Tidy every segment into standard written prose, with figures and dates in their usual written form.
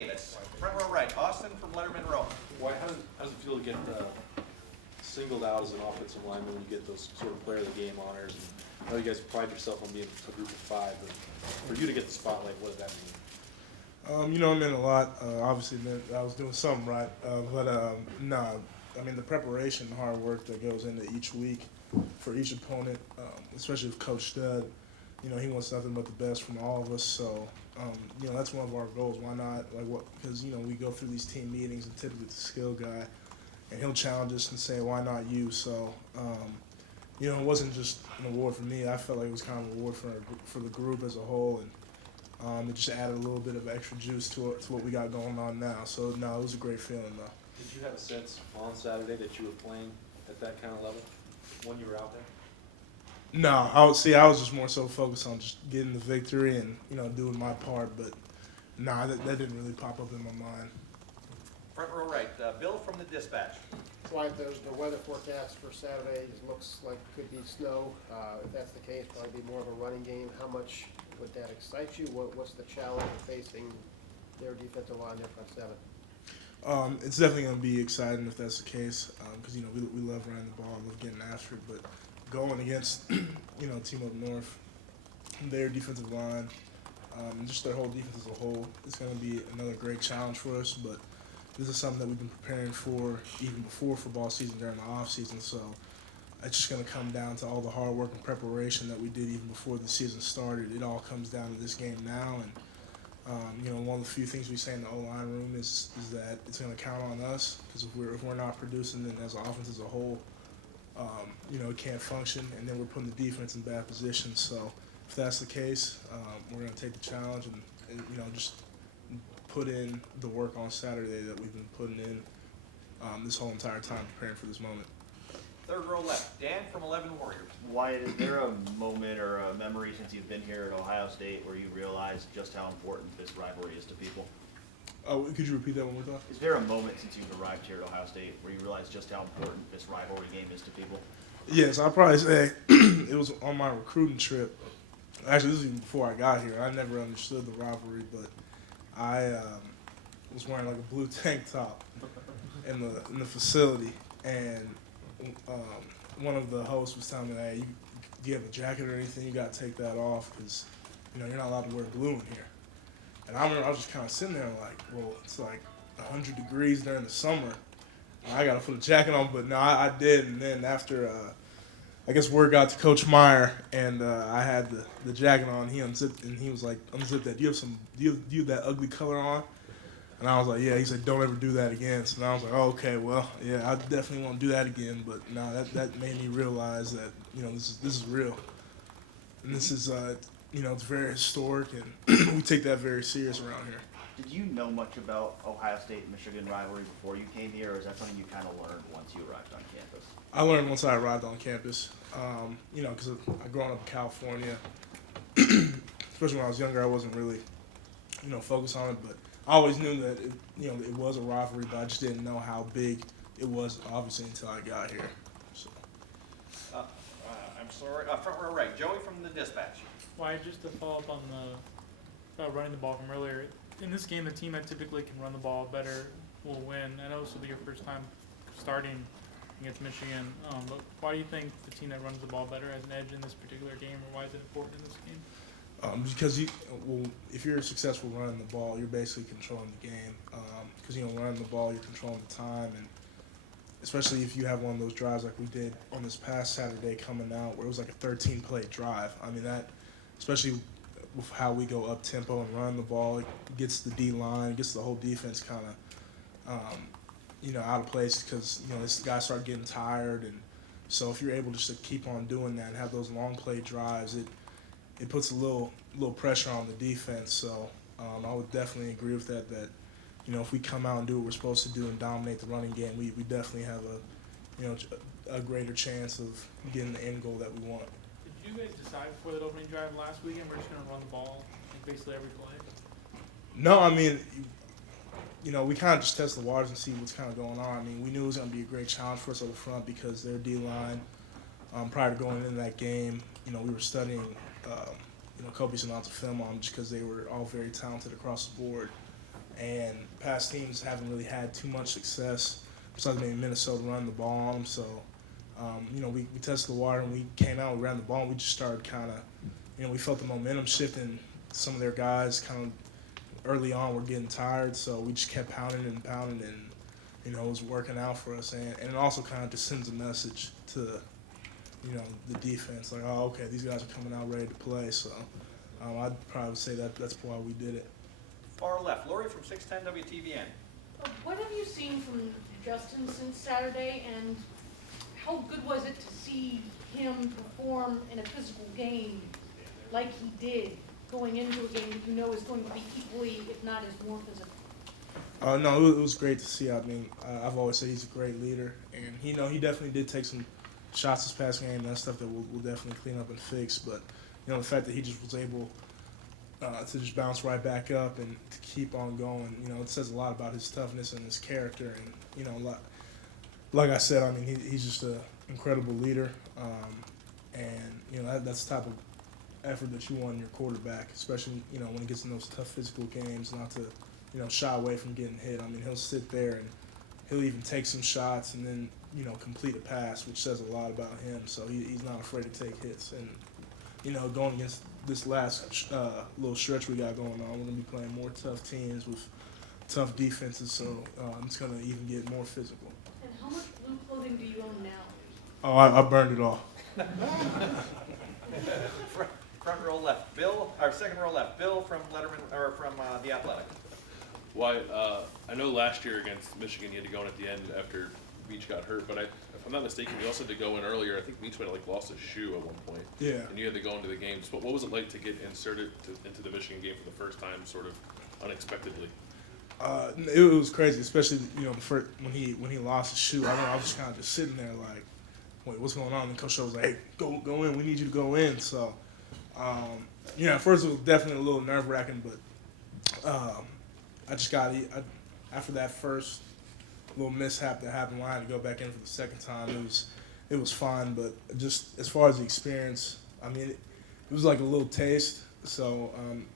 Davis, front row right, Austin from Letterman Row. Why? How does it feel to get singled out as an offensive lineman when you get those sort of player of the game honors? And I know you guys pride yourself on being a group of five, but for you to get the spotlight, what does that mean? It meant a lot. Obviously, it meant I was doing something right. No, I mean, the preparation, the hard work that goes into each week for each opponent, especially with Coach Stud, he wants nothing but the best from all of us. So, that's one of our goals. Why not? Because, we go through these team meetings and typically it's a skill guy, and he'll challenge us and say, why not you? So, it wasn't just an award for me. I felt like it was kind of an award for the group as a whole. And it just added a little bit of extra juice to what we got going on now. So, no, it was a great feeling, though. Did you have a sense on Saturday that you were playing at that kind of level when you were out there? No, I was just more so focused on just getting the victory and, doing my part. But, that didn't really pop up in my mind. Front row right, Bill from the Dispatch. Wyatt, the weather forecast for Saturday looks like could be snow. If that's the case, probably be more of a running game. How much would that excite you? What's the challenge of facing their defensive line, their front seven? It's definitely going to be exciting if that's the case because, we love running the ball, love getting after it. But going against, team up north, their defensive line, and just their whole defense as a whole, it's going to be another great challenge for us. But this is something that we've been preparing for even before football season, during the off season. So it's just going to come down to all the hard work and preparation that we did even before the season started. It all comes down to this game now. And, one of the few things we say in the O-line room is that it's going to count on us because if we're not producing, then as an offense as a whole, it can't function. And then we're putting the defense in bad positions. So if that's the case, we're going to take the challenge and just put in the work on Saturday that we've been putting in this whole entire time preparing for this moment. Third row left, Dan from 11 Warriors. Wyatt, is there a moment or a memory since you've been here at Ohio State where you realized just how important this rivalry is to people? Could you repeat that one more time? Is there a moment since you've arrived here at Ohio State where you realize just how important this rivalry game is to people? Yes, I'd probably say it was on my recruiting trip. Actually, this was even before I got here. I never understood the rivalry, but I was wearing like a blue tank top in the facility, and one of the hosts was telling me, "Hey, do you have a jacket or anything? You got to take that off because you're not allowed to wear blue in here." And I remember I was just kind of sitting there like, "Well, it's like 100 degrees during the summer. I got to put a jacket on." But no, I did. And then after, I guess word got to Coach Meyer, and I had the jacket on. He unzipped, and he was like, "Unzip that. Do you have that ugly color on?" And I was like, "Yeah." He said, "Don't ever do that again." So I was like, "Oh, okay, well, yeah, I definitely won't do that again." But no, that made me realize that this is real, and this is it's very historic, and we take that very serious around here. Did you know much about Ohio State-Michigan rivalry before you came here, or is that something you kind of learned once you arrived on campus? I learned once I arrived on campus, because I growing up in California, especially when I was younger, I wasn't really, focused on it, but I always knew that it was a rivalry, but I just didn't know how big it was, obviously, until I got here. So. I'm sorry, front row right, Joey from the Dispatch. Why, just to follow up on the running the ball from earlier, in this game, the team that typically can run the ball better will win. I know this will be your first time starting against Michigan, but why do you think the team that runs the ball better has an edge in this particular game, or why is it important in this game? Because if you're successful running the ball, you're basically controlling the game. Because running the ball, you're controlling the time, and especially if you have one of those drives like we did on this past Saturday coming out, where it was like a 13-play drive. I mean that, especially with how we go up tempo and run the ball, it gets the D line, gets the whole defense kind of out of place because this guys start getting tired, and so if you're able just to keep on doing that and have those long play drives, it puts a little pressure on the defense. So I would definitely agree with that. That if we come out and do what we're supposed to do and dominate the running game, we definitely have a greater chance of getting the end goal that we want. Did you guys decide before that opening drive last weekend we're just going to run the ball basically every play? No, I mean, we kind of just test the waters and see what's kind of going on. I mean, we knew it was going to be a great challenge for us up front because their D-line, prior to going into that game, we were studying, copious amounts of film on them just because they were all very talented across the board. and past teams haven't really had too much success, besides maybe Minnesota running the ball on them. So, we tested the water and we came out, we ran the ball, and we just started kind of, we felt the momentum shifting. Some of their guys kind of early on were getting tired, so we just kept pounding and pounding, and it was working out for us. And it also kind of just sends a message to the defense, like, oh, okay, these guys are coming out ready to play. So I'd probably say that's why we did it. Far left, Lori from 610 WTVN. What have you seen from Justin since Saturday, and how good was it to see him perform in a physical game like he did, going into a game that you know is going to be equally, if not as more physical? No, it was great to see. I mean, I've always said he's a great leader, and he definitely did take some shots this past game. That's stuff that we'll definitely clean up and fix. But the fact that he just was able to just bounce right back up and to keep on going, it says a lot about his toughness and his character. And like I said, I mean, he's just an incredible leader, and that's the type of effort that you want in your quarterback, especially when he gets in those tough physical games, not to shy away from getting hit. I mean, he'll sit there and he'll even take some shots and then complete a pass, which says a lot about him. So he's not afraid to take hits. And going against this last little stretch we got going on, we're gonna be playing more tough teams with tough defenses. So it's gonna even get more physical. And how much blue clothing do you own now? Oh, I burned it all. Front row left, Bill, or second row left, Bill from Letterman, or from The Athletic. Wyatt, I know last year against Michigan you had to go in at the end after Beach got hurt, but if I'm not mistaken, you also had to go in earlier. I think Beach might have lost his shoe at one point. Yeah. And you had to go into the game. So what was it like to get inserted into the Michigan game for the first time, sort of unexpectedly? It was crazy, especially the first when he lost his shoe. I was kind of just sitting there like, wait, what's going on? And Coach was like, hey, go in. We need you to go in. So, at first it was definitely a little nerve wracking, but I just after that first little mishap that happened when I had to go back in for the second time, it was fine. But just as far as the experience, I mean, it was like a little taste. So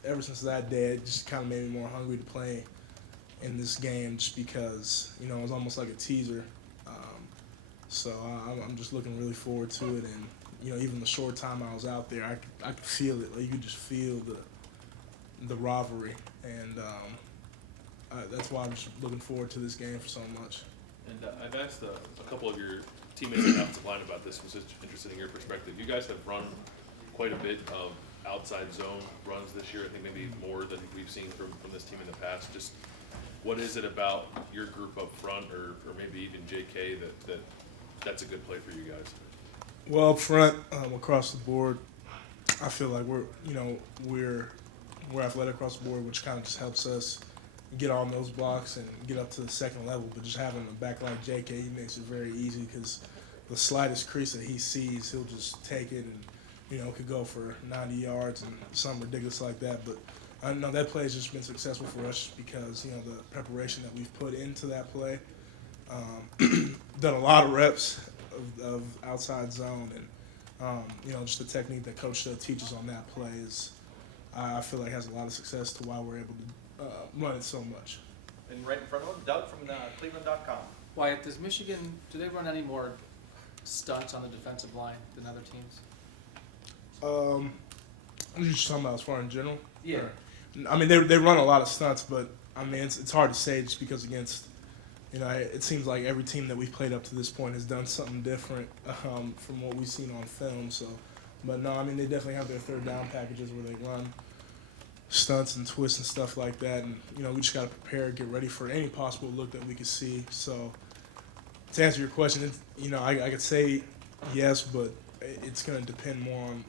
ever since that day, it just kind of made me more hungry to play in this game, just because it was almost like a teaser. So I'm just looking really forward to it, and even the short time I was out there, I could feel it. Like, you could just feel the rivalry, and that's why I'm just looking forward to this game for so much. And I've asked a couple of your teammates in the offensive line about this. Was just interested in your perspective. You guys have run quite a bit of outside zone runs this year. I think maybe more than we've seen from this team in the past. Just what is it about your group up front, or maybe even JK, that's a good play for you guys? Well, up front, across the board, I feel like we're athletic across the board, which kind of just helps us get on those blocks and get up to the second level. But just having a back like JK, he makes it very easy, because the slightest crease that he sees, he'll just take it and could go for 90 yards and something ridiculous like that. But I know that play has just been successful for us because the preparation that we've put into that play. Done a lot of reps of outside zone, and just the technique that Coach teaches on that play is, I feel like, has a lot of success to why we're able to run it so much. And right in front of him, Doug from Cleveland.com. Wyatt, does Michigan, do they run any more stunts on the defensive line than other teams? What are you talking about as far in general? Yeah. I mean, they run a lot of stunts, but I mean, it's hard to say just because against, it seems like every team that we've played up to this point has done something different from what we've seen on film. So, but no, I mean, they definitely have their third down packages where they run stunts and twists and stuff like that, and we just got to prepare, get ready for any possible look that we could see. So, to answer your question, I could say yes, but it's going to depend more on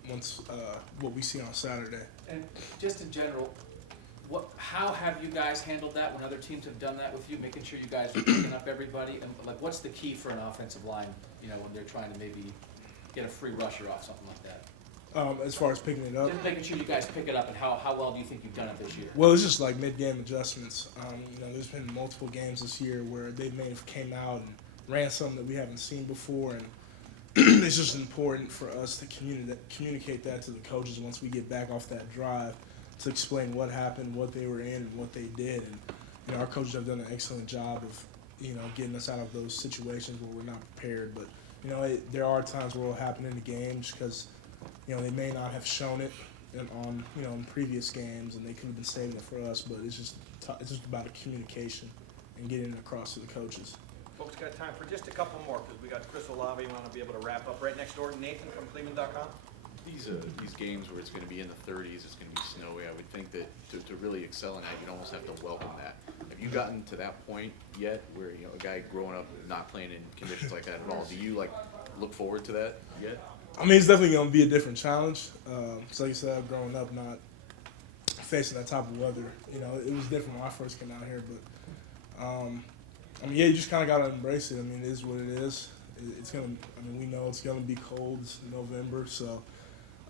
what we see on Saturday. And just in general, how have you guys handled that when other teams have done that with you, making sure you guys are picking up everybody? And what's the key for an offensive line, when they're trying to maybe get a free rusher off, something like that? As far as picking it up, Just making sure you guys pick it up, and how well do you think you've done it this year? well, it's just like mid-game adjustments. There's been multiple games this year where they may have came out and ran something that we haven't seen before, and it's just important for us to communicate that to the coaches once we get back off that drive, to explain what happened, what they were in, and what they did. our coaches have done an excellent job of, getting us out of those situations where we're not prepared. But, there are times where it'll happen in the games because, they may not have shown it in previous games, and they could have been saving it for us. But it's just about the communication and getting it across to the coaches. Folks, got time for just a couple more because we got Chris Olave. Want to be able to wrap up right next door. Nathan from Cleveland.com. These games where it's going to be in the 30s, it's going to be snowy. I would think that to really excel in that, you'd almost have to welcome that. Have you gotten to that point yet, where a guy growing up not playing in conditions like that at all? Do you look forward to that yet? I mean, it's definitely going to be a different challenge. So like you said, growing up not facing that type of weather, it was different when I first came out here. But you just kind of got to embrace it. I mean, it is what it is. It's going to. I mean, we know it's going to be cold. It's November, so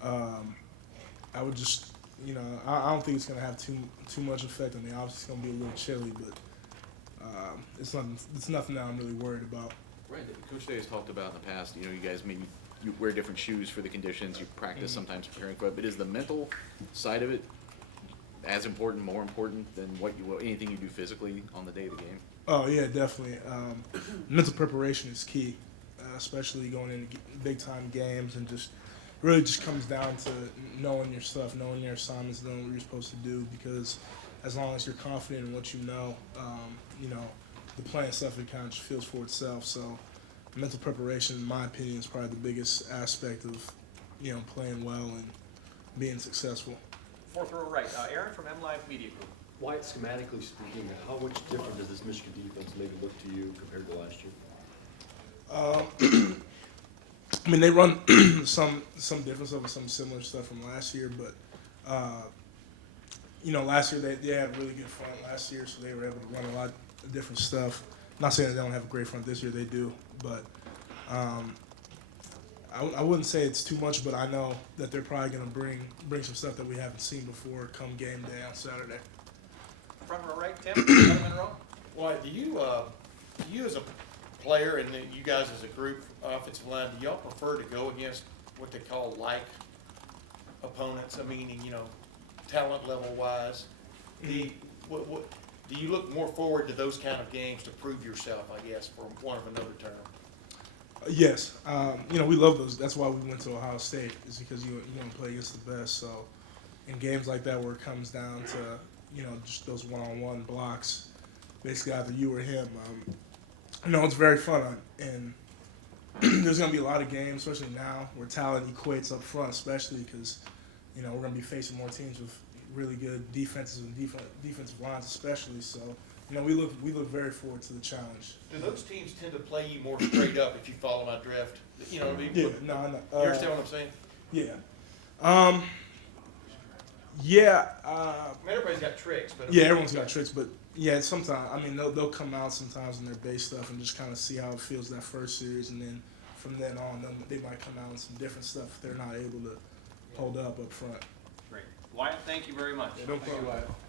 I would just, I don't think it's going to have too much effect on me. Obviously, it's going to be a little chilly, but it's nothing that I'm really worried about. Right. Coach Day has talked about in the past. You guys maybe you wear different shoes for the conditions. You practice sometimes preparing for it. But is the mental side of it as important, more important than anything you do physically on the day of the game? Oh yeah, definitely. Mental preparation is key, especially going into big time games, and really just comes down to knowing your stuff, knowing your assignments, knowing what you're supposed to do. Because as long as you're confident in what you know, the playing stuff, it kind of just feels for itself. So mental preparation, in my opinion, is probably the biggest aspect of playing well and being successful. Fourth row right. Aaron from MLive Media Group. Wyatt, schematically speaking, how much different does this Michigan defense maybe look to you compared to last year? I mean, they run some different stuff and some similar stuff from last year, but last year they had a really good front last year, so they were able to run a lot of different stuff. Not saying that they don't have a great front this year, they do, but I wouldn't say it's too much, but I know that they're probably going to bring some stuff that we haven't seen before come game day on Saturday. Front row right, Tim. Letterman row. Wyatt, do you as a player and then you guys as a group, offensive line, do y'all prefer to go against what they call like opponents? I mean, talent level wise. Do you look more forward to those kind of games to prove yourself, I guess, for want of another term? Yes. We love those. That's why we went to Ohio State, is because you want to play against the best. So in games like that where it comes down to, just those one-on-one blocks, basically either you or him, it's very fun. And there's going to be a lot of games, especially now, where talent equates up front, especially because, we're going to be facing more teams with really good defenses and defensive lines especially. So, we look very forward to the challenge. Do those teams tend to play you more straight up if you follow my drift? You know what I mean? Yeah, no, I know. You understand what I'm saying? Yeah. Yeah. I mean, everybody's got tricks, but Yeah, everyone's got tricks, but yeah, sometimes, they'll come out sometimes in their base stuff and just kind of see how it feels that first series, and then from then on, they might come out in some different stuff if they're not able to hold up front. Great. Wyatt, thank you very much. No problem.